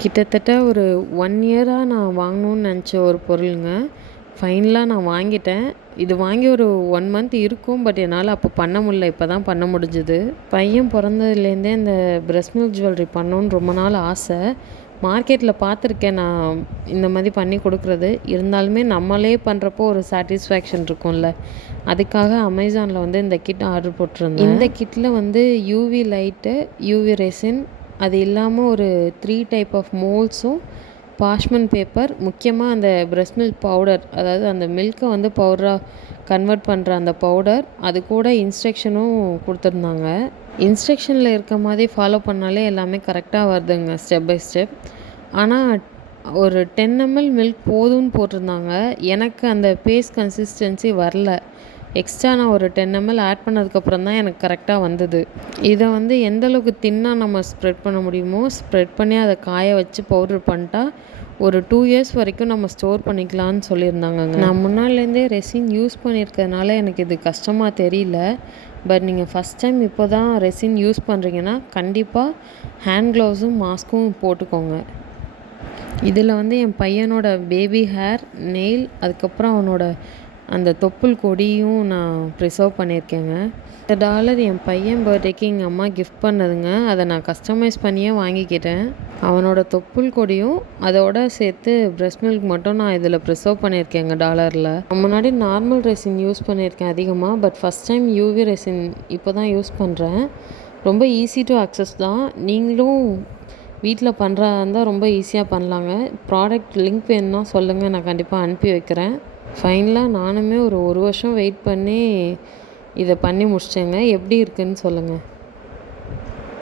கிட்டத்தட்ட ஒரு 1 இயராக நான் வாங்கணும்னு நினச்ச ஒரு பொருளுங்க. ஃபைனலாக நான் வாங்கிட்டேன். இது வாங்கி ஒரு 1 மந்த் இருக்கும். பட் என்னால் அப்போ பண்ண முடியல. இப்போ தான் பண்ண முடிஞ்சுது. பையன் பிறந்ததுலேருந்தே இந்த பிரஸ்ட் மில்க் ஜுவல்லரி பண்ணணுன்னு ரொம்ப நாள் ஆசை. மார்க்கெட்டில் பார்த்துருக்கேன் நான் இந்த மாதிரி பண்ணி கொடுக்குறது. இருந்தாலுமே நம்மளே பண்ணுறப்போ ஒரு சாட்டிஸ்ஃபேக்ஷன் இருக்கும்ல. அதுக்காக அமேசானில் வந்து இந்த கிட் ஆர்டர் போட்டிருந்தேன். இந்த கிட்டில் வந்து யூவி லைட்டு, யூவி ரெசின், அது இல்லாமல் ஒரு 3 டைப் ஆஃப் மோல்ட்ஸும், பார்ச்மென்ட் பேப்பர், முக்கியமாக அந்த பிரஸ்ட் மில்க் பவுடர், அதாவது அந்த மில்க்கை வந்து பவுடராக கன்வெர்ட் பண்ணுற அந்த பவுடர், அது கூட இன்ஸ்ட்ரக்ஷனும் கொடுத்துருந்தாங்க. இன்ஸ்ட்ரக்ஷனில் இருக்க மாதிரி ஃபாலோ பண்ணாலே எல்லாமே கரெக்டாக வருதுங்க ஸ்டெப் பை ஸ்டெப். ஆனால் ஒரு 10 ml மில்க் போதும்னு போட்டிருந்தாங்க. எனக்கு அந்த பேஸ்ட் கன்சிஸ்டன்சி வரல. எக்ஸ்ட்ரா நான் ஒரு 10 ml ஆட் பண்ணதுக்கப்புறம் தான் எனக்கு கரெக்டாக வந்தது. இதை வந்து எந்தளவுக்கு தின்னாக நம்ம ஸ்ப்ரெட் பண்ண முடியுமோ ஸ்ப்ரெட் பண்ணி அதை காய வச்சு பவுடர் பண்ணிட்டா ஒரு 2 இயர்ஸ் வரைக்கும் நம்ம ஸ்டோர் பண்ணிக்கலான்னு சொல்லியிருந்தாங்கங்க. நான் முன்னாடிலேருந்தே ரெசின் யூஸ் பண்ணியிருக்கிறதுனால எனக்கு இது கஷ்டமாக தெரியல. பட் நீங்கள் ஃபஸ்ட் டைம் இப்போ தான் ரெசின் யூஸ் பண்ணுறீங்கன்னா கண்டிப்பாக ஹேண்ட் க்ளவுஸும் மாஸ்க்கும் போட்டுக்கோங்க. இதில் வந்து என் பையனோட பேபி ஹேர், நெயில், அதுக்கப்புறம் அவனோட அந்த தொப்புள் கொடியும் நான் ப்ரிசர்வ் பண்ணியிருக்கேங்க. $1 என் பையன் பர்த்டேக்கு எங்கள் அம்மா கிஃப்ட் பண்ணதுங்க. அதை நான் கஸ்டமைஸ் பண்ணியே வாங்கிக்கிட்டேன். அவனோட தொப்புள் கொடியும் அதோட சேர்த்து பிரஸ்ட் மில்க் மட்டும் நான் இதில் ப்ரிசர்வ் பண்ணியிருக்கேங்க $1. முன்னாடி நார்மல் ரெசின் யூஸ் பண்ணியிருக்கேன் அதிகமாக. But first time UV resin இப்போ தான் யூஸ் பண்ணுறேன். ரொம்ப ஈஸி டு அக்சஸ் தான். நீங்களும் வீட்டில் பண்ணுறதா இருந்தால் ரொம்ப ஈஸியாக பண்ணலாங்க. ப்ராடக்ட் லிங்க் வேணும்னா சொல்லுங்கள், நான் கண்டிப்பாக அனுப்பி வைக்கிறேன். ஃபைனலாக நானுமே ஒரு வருஷம் வெயிட் பண்ணி இதை பண்ணி முடிச்சிட்டேங்க. எப்படி இருக்குதுன்னு சொல்லுங்கள்.